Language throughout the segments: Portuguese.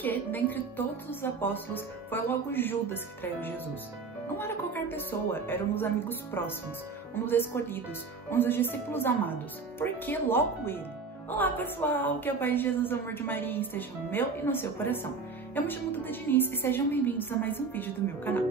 Porque, dentre todos os apóstolos, foi logo Judas que traiu Jesus. Não era qualquer pessoa, eram os amigos próximos, um dos escolhidos, um dos discípulos amados. Por que logo ele? Olá pessoal, que a paz de Jesus, o amor de Maria esteja no meu e no seu coração. Eu me chamo Duda Diniz e sejam bem-vindos a mais um vídeo do meu canal.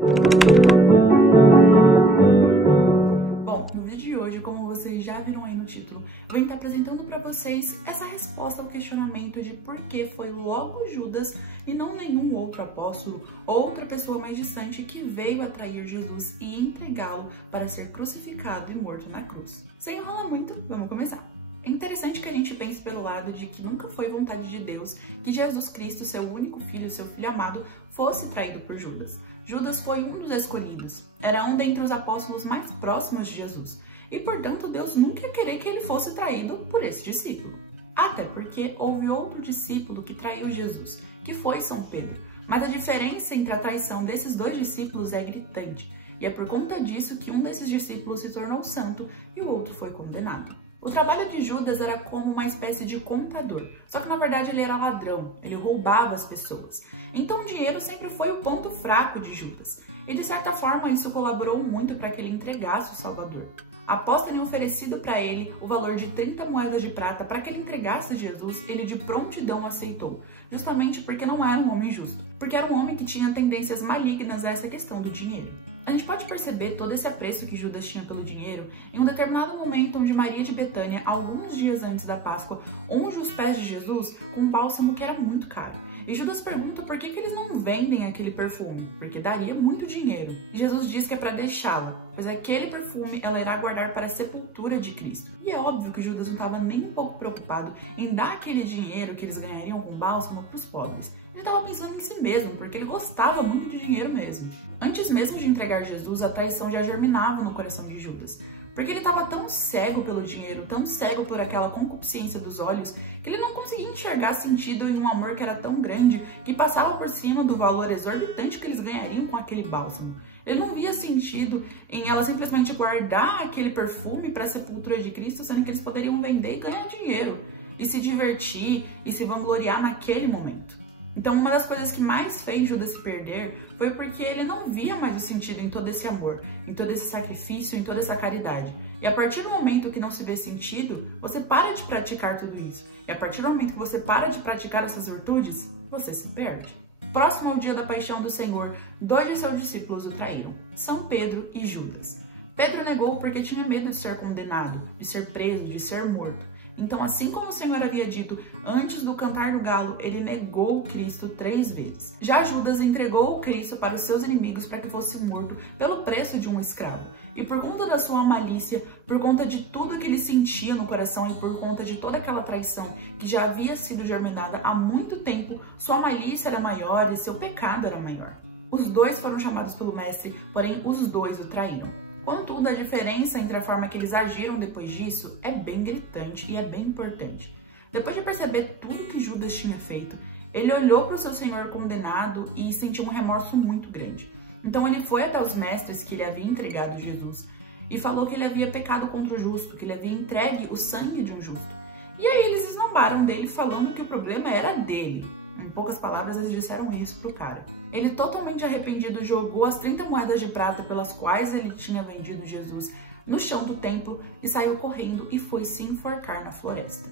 Bom, no vídeo de hoje, como vocês já viram aí no título, eu venho estar apresentando para vocês essa resposta ao questionamento de por que foi logo Judas e não nenhum outro apóstolo ou outra pessoa mais distante que veio a trair Jesus e entregá-lo para ser crucificado e morto na cruz. Sem enrolar muito, vamos começar. É interessante que a gente pense pelo lado de que nunca foi vontade de Deus que Jesus Cristo, seu único filho, seu filho amado, fosse traído por Judas. Judas foi um dos escolhidos, era um dentre os apóstolos mais próximos de Jesus, e portanto Deus nunca ia querer que ele fosse traído por esse discípulo. Até porque houve outro discípulo que traiu Jesus, que foi São Pedro, mas a diferença entre a traição desses dois discípulos é gritante, e é por conta disso que um desses discípulos se tornou santo e o outro foi condenado. O trabalho de Judas era como uma espécie de contador, só que na verdade ele era ladrão, ele roubava as pessoas. Então o dinheiro sempre foi o ponto fraco de Judas, e de certa forma isso colaborou muito para que ele entregasse o Salvador. Após terem oferecido para ele o valor de 30 moedas de prata para que ele entregasse Jesus, ele de prontidão aceitou, justamente porque não era um homem justo, porque era um homem que tinha tendências malignas a essa questão do dinheiro. A gente pode perceber todo esse apreço que Judas tinha pelo dinheiro em um determinado momento onde Maria de Betânia, alguns dias antes da Páscoa, unge os pés de Jesus com um bálsamo que era muito caro. E Judas pergunta por que eles não vendem aquele perfume, porque daria muito dinheiro. E Jesus diz que é para deixá-la, pois aquele perfume ela irá guardar para a sepultura de Cristo. E é óbvio que Judas não estava nem um pouco preocupado em dar aquele dinheiro que eles ganhariam com bálsamo para os pobres. Ele estava pensando em si mesmo, porque ele gostava muito de dinheiro mesmo. Antes mesmo de entregar Jesus, a traição já germinava no coração de Judas. Porque ele estava tão cego pelo dinheiro, tão cego por aquela concupiscência dos olhos, que ele não conseguia enxergar sentido em um amor que era tão grande, que passava por cima do valor exorbitante que eles ganhariam com aquele bálsamo. Ele não via sentido em ela simplesmente guardar aquele perfume para a sepultura de Cristo, sendo que eles poderiam vender e ganhar dinheiro, e se divertir e se vangloriar naquele momento. Então, uma das coisas que mais fez Judas se perder foi porque ele não via mais o sentido em todo esse amor, em todo esse sacrifício, em toda essa caridade. E a partir do momento que não se vê sentido, você para de praticar tudo isso. E a partir do momento que você para de praticar essas virtudes, você se perde. Próximo ao dia da paixão do Senhor, dois de seus discípulos o traíram, São Pedro e Judas. Pedro negou porque tinha medo de ser condenado, de ser preso, de ser morto. Então, assim como o Senhor havia dito antes do cantar do galo, ele negou Cristo 3 vezes. Já Judas entregou o Cristo para os seus inimigos para que fosse morto pelo preço de um escravo. E por conta da sua malícia, por conta de tudo que ele sentia no coração e por conta de toda aquela traição que já havia sido germinada há muito tempo, sua malícia era maior e seu pecado era maior. Os dois foram chamados pelo Mestre, porém os dois o traíram. Contudo, a diferença entre a forma que eles agiram depois disso é bem gritante e é bem importante. Depois de perceber tudo que Judas tinha feito, ele olhou para o seu senhor condenado e sentiu um remorso muito grande. Então ele foi até os mestres que ele havia entregado Jesus e falou que ele havia pecado contra o justo, que ele havia entregue o sangue de um justo. E aí eles zombaram dele falando que o problema era dele. Em poucas palavras, eles disseram isso pro cara. Ele, totalmente arrependido, jogou as 30 moedas de prata pelas quais ele tinha vendido Jesus no chão do templo e saiu correndo e foi se enforcar na floresta.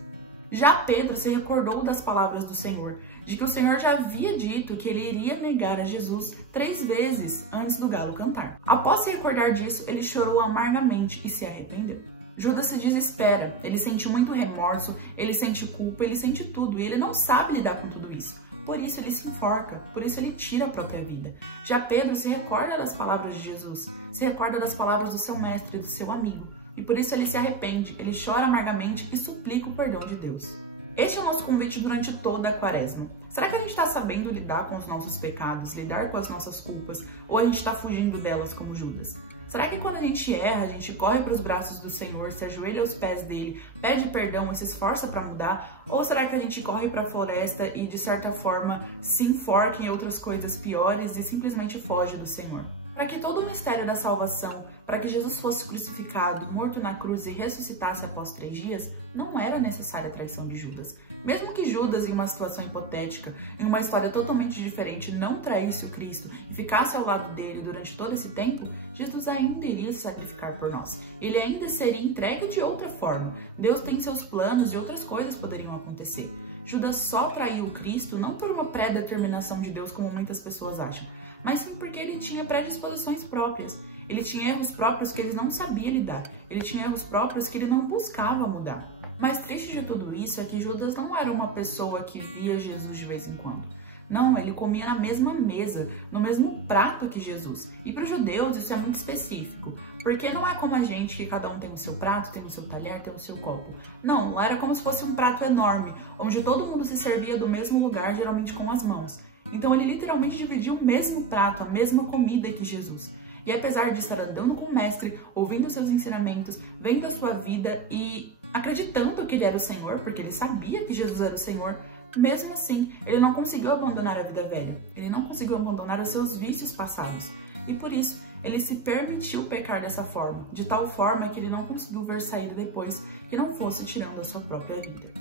Já Pedro se recordou das palavras do Senhor, de que o Senhor já havia dito que ele iria negar a Jesus 3 vezes antes do galo cantar. Após se recordar disso, ele chorou amargamente e se arrependeu. Judas se desespera, ele sente muito remorso, ele sente culpa, ele sente tudo e ele não sabe lidar com tudo isso. Por isso ele se enforca, por isso ele tira a própria vida. Já Pedro se recorda das palavras de Jesus, se recorda das palavras do seu mestre, do seu amigo. E por isso ele se arrepende, ele chora amargamente e suplica o perdão de Deus. Este é o nosso convite durante toda a quaresma. Será que a gente está sabendo lidar com os nossos pecados, lidar com as nossas culpas, ou a gente está fugindo delas como Judas? Será que quando a gente erra, a gente corre para os braços do Senhor, se ajoelha aos pés dele, pede perdão e se esforça para mudar? Ou será que a gente corre para a floresta e, de certa forma, se enforca em outras coisas piores e simplesmente foge do Senhor? Para que todo o mistério da salvação, para que Jesus fosse crucificado, morto na cruz e ressuscitasse após 3 dias, não era necessária a traição de Judas. Mesmo que Judas, em uma situação hipotética, em uma história totalmente diferente, não traísse o Cristo e ficasse ao lado dele durante todo esse tempo, Jesus ainda iria se sacrificar por nós. Ele ainda seria entregue de outra forma. Deus tem seus planos e outras coisas poderiam acontecer. Judas só traiu o Cristo não por uma pré-determinação de Deus, como muitas pessoas acham, mas sim porque ele tinha predisposições próprias. Ele tinha erros próprios que ele não sabia lidar. Ele tinha erros próprios que ele não buscava mudar. Mas triste de tudo isso é que Judas não era uma pessoa que via Jesus de vez em quando. Não, ele comia na mesma mesa, no mesmo prato que Jesus. E para os judeus isso é muito específico, porque não é como a gente, que cada um tem o seu prato, tem o seu talher, tem o seu copo. Não, lá era como se fosse um prato enorme, onde todo mundo se servia do mesmo lugar, geralmente com as mãos. Então ele literalmente dividia o mesmo prato, a mesma comida que Jesus. E apesar de estar andando com o mestre, ouvindo seus ensinamentos, vendo a sua vida e acreditando que ele era o Senhor, porque ele sabia que Jesus era o Senhor, mesmo assim, ele não conseguiu abandonar a vida velha. Ele não conseguiu abandonar os seus vícios passados. E por isso, ele se permitiu pecar dessa forma, de tal forma que ele não conseguiu ver saída depois que não fosse tirando a sua própria vida.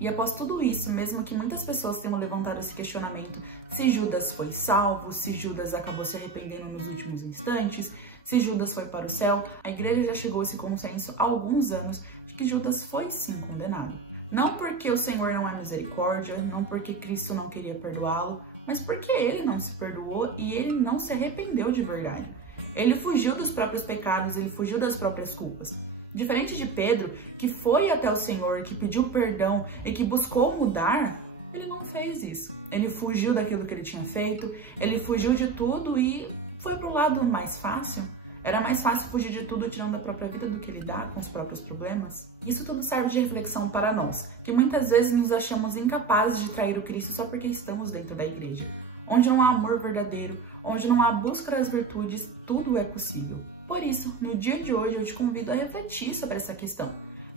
E após tudo isso, mesmo que muitas pessoas tenham levantado esse questionamento se Judas foi salvo, se Judas acabou se arrependendo nos últimos instantes, se Judas foi para o céu, a igreja já chegou a esse consenso há alguns anos de que Judas foi sim condenado. Não porque o Senhor não é misericórdia, não porque Cristo não queria perdoá-lo, mas porque ele não se perdoou e ele não se arrependeu de verdade. Ele fugiu dos próprios pecados, ele fugiu das próprias culpas. Diferente de Pedro, que foi até o Senhor, que pediu perdão e que buscou mudar, ele não fez isso. Ele fugiu daquilo que ele tinha feito, ele fugiu de tudo e foi pro lado mais fácil. Era mais fácil fugir de tudo tirando a própria vida do que lidar com os próprios problemas. Isso tudo serve de reflexão para nós, que muitas vezes nos achamos incapazes de trair o Cristo só porque estamos dentro da igreja. Onde não há amor verdadeiro, onde não há busca das virtudes, tudo é possível. Por isso, no dia de hoje eu te convido a refletir sobre essa questão.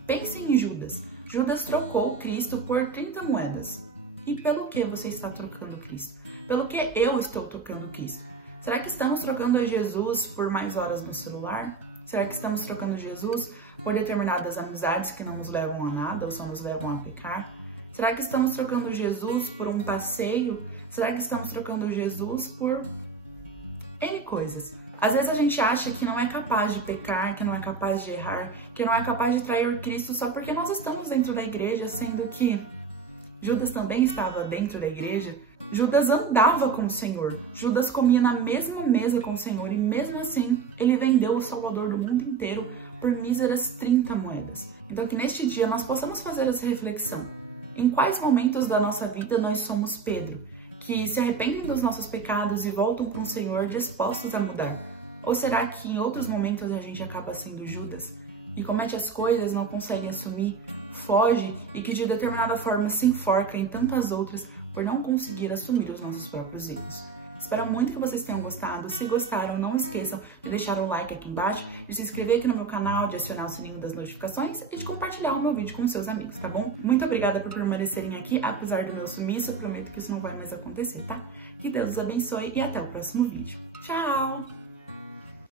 Pense em Judas. Judas trocou Cristo por 30 moedas. E pelo que você está trocando Cristo? Pelo que eu estou trocando Cristo? Será que estamos trocando a Jesus por mais horas no celular? Será que estamos trocando Jesus por determinadas amizades que não nos levam a nada ou só nos levam a pecar? Será que estamos trocando Jesus por um passeio? Será que estamos trocando Jesus por N coisas? Às vezes a gente acha que não é capaz de pecar, que não é capaz de errar, que não é capaz de trair Cristo só porque nós estamos dentro da igreja, sendo que Judas também estava dentro da igreja. Judas andava com o Senhor, Judas comia na mesma mesa com o Senhor e mesmo assim ele vendeu o Salvador do mundo inteiro por míseras 30 moedas. Então que neste dia nós possamos fazer essa reflexão. Em quais momentos da nossa vida nós somos Pedro, que se arrependem dos nossos pecados e voltam para o Senhor dispostos a mudar? Ou será que em outros momentos a gente acaba sendo Judas e comete as coisas, não consegue assumir, foge e que de determinada forma se enforca em tantas outras por não conseguir assumir os nossos próprios erros? Espero muito que vocês tenham gostado. Se gostaram, não esqueçam de deixar o like aqui embaixo, de se inscrever aqui no meu canal, de acionar o sininho das notificações e de compartilhar o meu vídeo com seus amigos, tá bom? Muito obrigada por permanecerem aqui, apesar do meu sumiço. Eu prometo que isso não vai mais acontecer, tá? Que Deus os abençoe e até o próximo vídeo. Tchau!